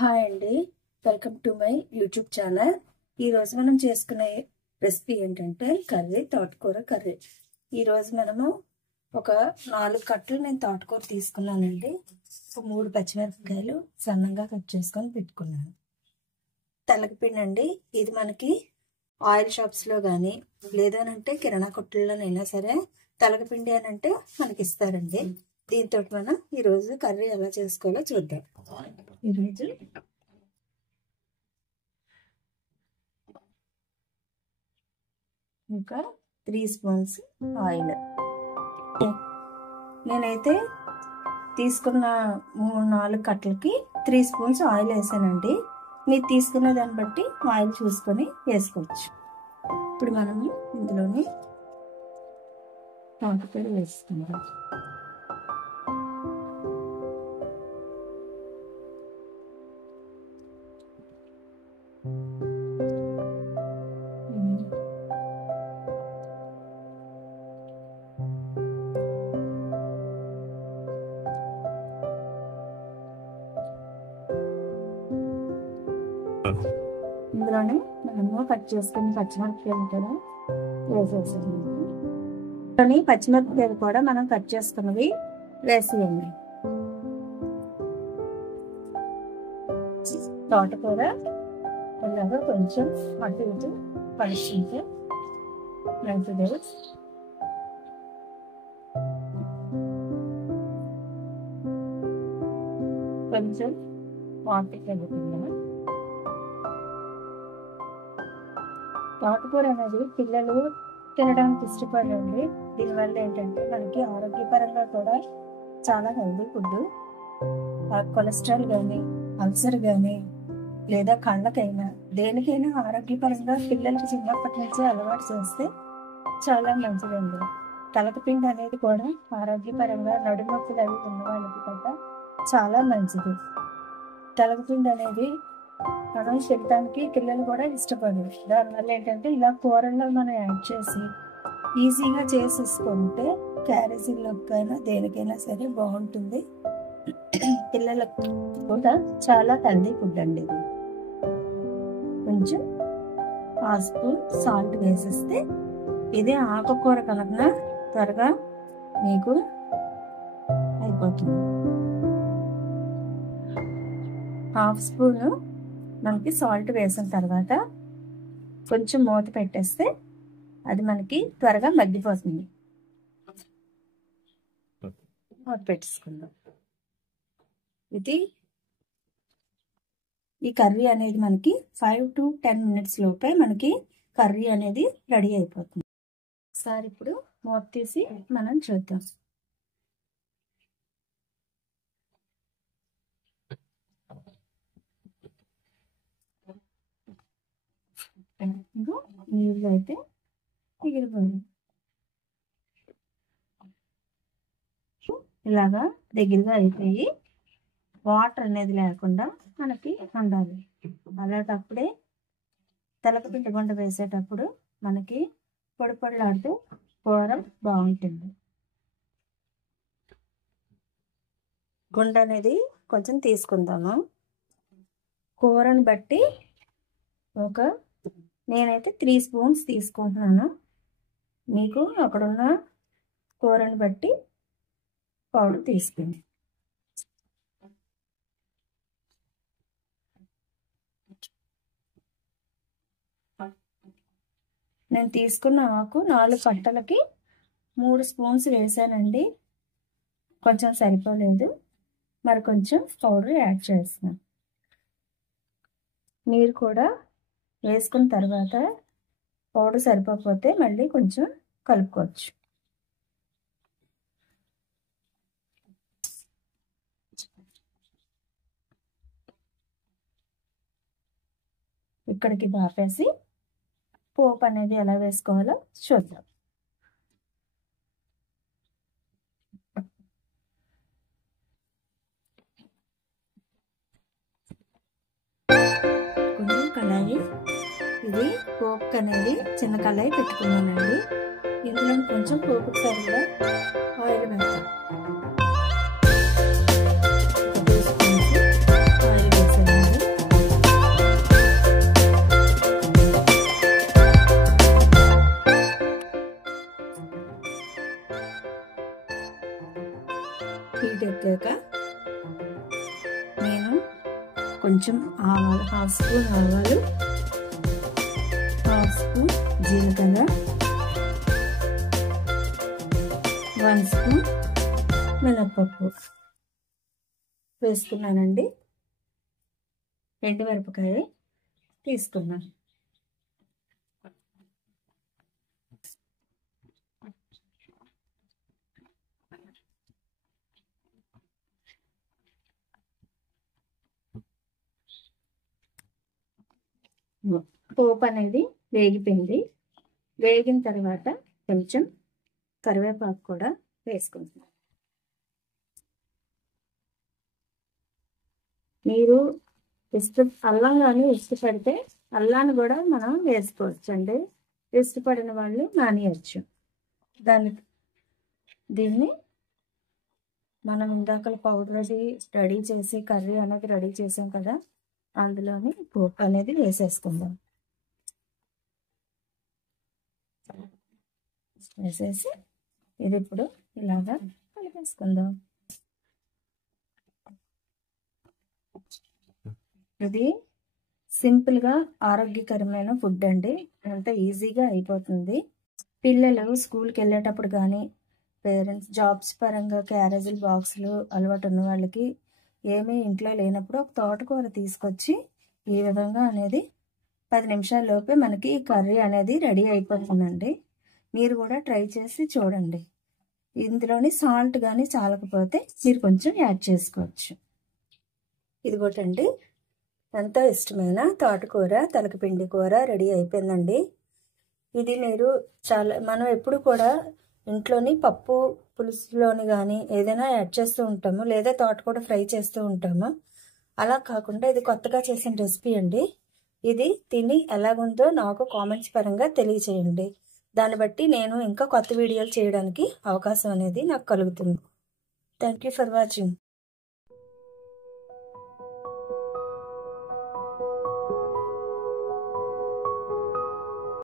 Hi అండి, welcome to my YouTube channel. ఈరోజు మనం చేసుకునే రెసిపీ ఏంటంటే తోటకూర కర్రీ. ఈరోజు మనము ఒక 4 కట్టలు నేను తోటకూర తీసుకున్నానండి. ఒక 3 పచ్చిమిరపకాయలు సన్నంగా కట్ చేసుకొని పెట్టుకున్నాను. తెల్లగపిండి అండి, ఇది మనకి ఆయిల్ షాప్స్లో కానీ లేదనంటే కిరాణా కొట్టుల్లోనైనా సరే తెల్లగపిండి అని అంటే మనకి ఇస్తారండి. దీంతో మనం ఈరోజు కర్రీ ఎలా చేసుకోవాలో చూద్దాం. ఈరోజు ఇంకా 3 స్పూన్స్ ఆయిల్. నేనైతే తీసుకున్న 4 కట్టలకి 3 స్పూన్స్ ఆయిల్ వేసానండి. మీరు తీసుకున్న దాన్ని బట్టి ఆయిల్ చూసుకొని వేసుకోవచ్చు. ఇప్పుడు మనము ఇందులోని తోటకూర వేసుకుందాం. ఇందులోనే మనము కట్ చేసుకుని పచ్చిమిరపకాయలు కూడా వేసేసాము. ఇందులోని పచ్చిమిరపకాయలు కూడా మనం కట్ చేసుకున్నవి వేసేయండి. తోటకూర ఇలాగా కొంచెం అటు ఇటు పలుచుంటే మంచిది. కొంచెం వాటర్ కలుపుకుందాం. తోటకూర అనేది పిల్లలు తినడానికి ఇష్టపడండి. దీనివల్ల ఏంటంటే మనకి ఆరోగ్యపరంగా కూడా చాలా హెల్దీ ఫుడ్. కొలెస్ట్రాల్ కానీ అల్సర్ కానీ లేదా కళ్ళకైనా దేనికైనా ఆరోగ్యపరంగా పిల్లలకి చిన్నప్పటి నుంచి అలవాటు చేస్తే చాలా మంచిదండి. తెల్లగపిండి అనేది కూడా ఆరోగ్యపరంగా నడునొప్పులు అవి ఉన్న వాళ్ళకి కూడా చాలా మంచిది. తెల్లగపిండి అనేది మనం తినడానికి పిల్లలు కూడా ఇష్టపడరు. దానివల్ల ఏంటంటే ఇలా కూరల్లో మనం యాడ్ చేసి ఈజీగా చేసేసుకుంటే క్యారేజీలోకైనా దేనికైనా సరే బాగుంటుంది. పిల్లలకు కూడా చాలా హెల్దీ ఫుడ్ అండి. ఇది కొంచెం 1 స్పూన్ సాల్ట్ వేసేస్తే ఇదే ఆకుకూర కనుక త్వరగా మీకు అయిపోతుంది. 1/2 స్పూన్ మనకి సాల్ట్ వేసిన తర్వాత కొంచెం మూత పెట్టేస్తే అది మనకి త్వరగా మగ్గిపోతుంది. మూత పెట్టేసుకుందాం. ఈ కర్రీ అనేది మనకి 5 to 10 minutes లోపే మనకి కర్రీ అనేది రెడీ అయిపోతుంది. ఒకసారి ఇప్పుడు మూత తీసి మనం చూద్దాం. నీళ్ళు అయితే మిగిలిపోయింది. ఇలాగా దగ్గరగా అయిపోయి వాటర్ అనేది లేకుండా మనకి ఉండాలి. అలాంటప్పుడే తెల్లగపిండి గుండ వేసేటప్పుడు మనకి పొడి పొడిలాడుతూ కూర బాగుంటుంది. గుండ అనేది కొంచెం తీసుకుందాము. కూరని బట్టి నేనైతే 3 స్పూన్స్ తీసుకుంటున్నాను. మీకు అక్కడున్న కూరని బట్టి పౌడర్ తీసుకుంది. నేను తీసుకున్న ఆకు 4 కట్టలకి 3 స్పూన్స్ వేసానండి. కొంచెం సరిపోలేదు, మరి కొంచెం పౌడర్ యాడ్ చేస్తున్నాను. మీరు కూడా వేసుకున్న తర్వాత పౌడర్ సరిపోకపోతే మళ్ళీ కొంచెం కలుపుకోవచ్చు. ఇక్కడికి ఆపేసి పోపు అనేది ఎలా వేసుకోవాలో చూద్దాం. కొంచెం కళాయి, ఇది పోపు అనేది చిన్న కళాయి పెట్టుకున్నానండి. ఇందులో కొంచెం పోపుకి సరిగ్గా ఆయిల్ వేస్తాం. ఆయిల్ వేసానండి. హీట్ ఎక్కాక నేను కొంచెం ఆవాలు, హాఫ్ స్పూన్ ఆవాలు, హాఫ్ స్పూన్ జీలకర్ర, 1 స్పూన్ మినప్పప్పు వేసుకున్నానండి. ఎండుమిరపకాయ తీసుకున్నాను. పోపు అనేది వేగిపోయింది. వేగిన తర్వాత కొంచెం కరివేపాకు కూడా వేసుకుంటున్నాను. మీరు అల్లం కానీ ఇష్టపడితే అల్లాన్ని కూడా మనం వేసుకోవచ్చు అండి. ఇష్టపడిన వాళ్ళు నానేయచ్చు. దీన్ని మనం ఇందాక పౌడర్ అది రెడీ చేసి కర్రీ అనేది రెడీ చేసాం కదా, అందులోని పోపు అనేది వేసేసుకుందాం. వేసేసి ఇది ఇప్పుడు ఇలాగా కలిపేసుకుందాం. ఇది సింపుల్గా ఆరోగ్యకరమైన ఫుడ్ అండి. అంటే ఈజీగా అయిపోతుంది. పిల్లలు స్కూల్కి వెళ్ళేటప్పుడు కానీ, పేరెంట్స్ జాబ్స్ పరంగా క్యారేజీల బాక్సులు అలవాటు ఉన్న వాళ్ళకి ఏమీ ఇంట్లో లేనప్పుడు ఒక తోటకూర తీసుకొచ్చి ఈ విధంగా అనేది 10 నిమిషాల లోపే మనకి కర్రీ అనేది రెడీ అయిపోతుందండి. మీరు కూడా ట్రై చేసి చూడండి. ఇందులోని సాల్ట్ కానీ చాలకపోతే మీరు కొంచెం యాడ్ చేసుకోవచ్చు. ఇదిగోటండి, ఎంతో ఇష్టమైన తోటకూర తలకపిండి కూర రెడీ అయిపోయిందండి. ఇది మీరు మనం ఎప్పుడు కూడా ఇంట్లోని పప్పు పులుసులోని కానీ ఏదైనా యాడ్ చేస్తూ ఉంటాము, లేదా తోటకూర ఫ్రై చేస్తూ ఉంటాము. అలా కాకుండా ఇది కొత్తగా చేసిన రెసిపీ అండి. ఇది తిని ఎలాగుందో నాకు కామెంట్స్ పరంగా తెలియచేయండి. దాన్ని బట్టి నేను ఇంకా కొత్త వీడియోలు చేయడానికి అవకాశం అనేది నాకు కలుగుతుంది. Thank you for watching.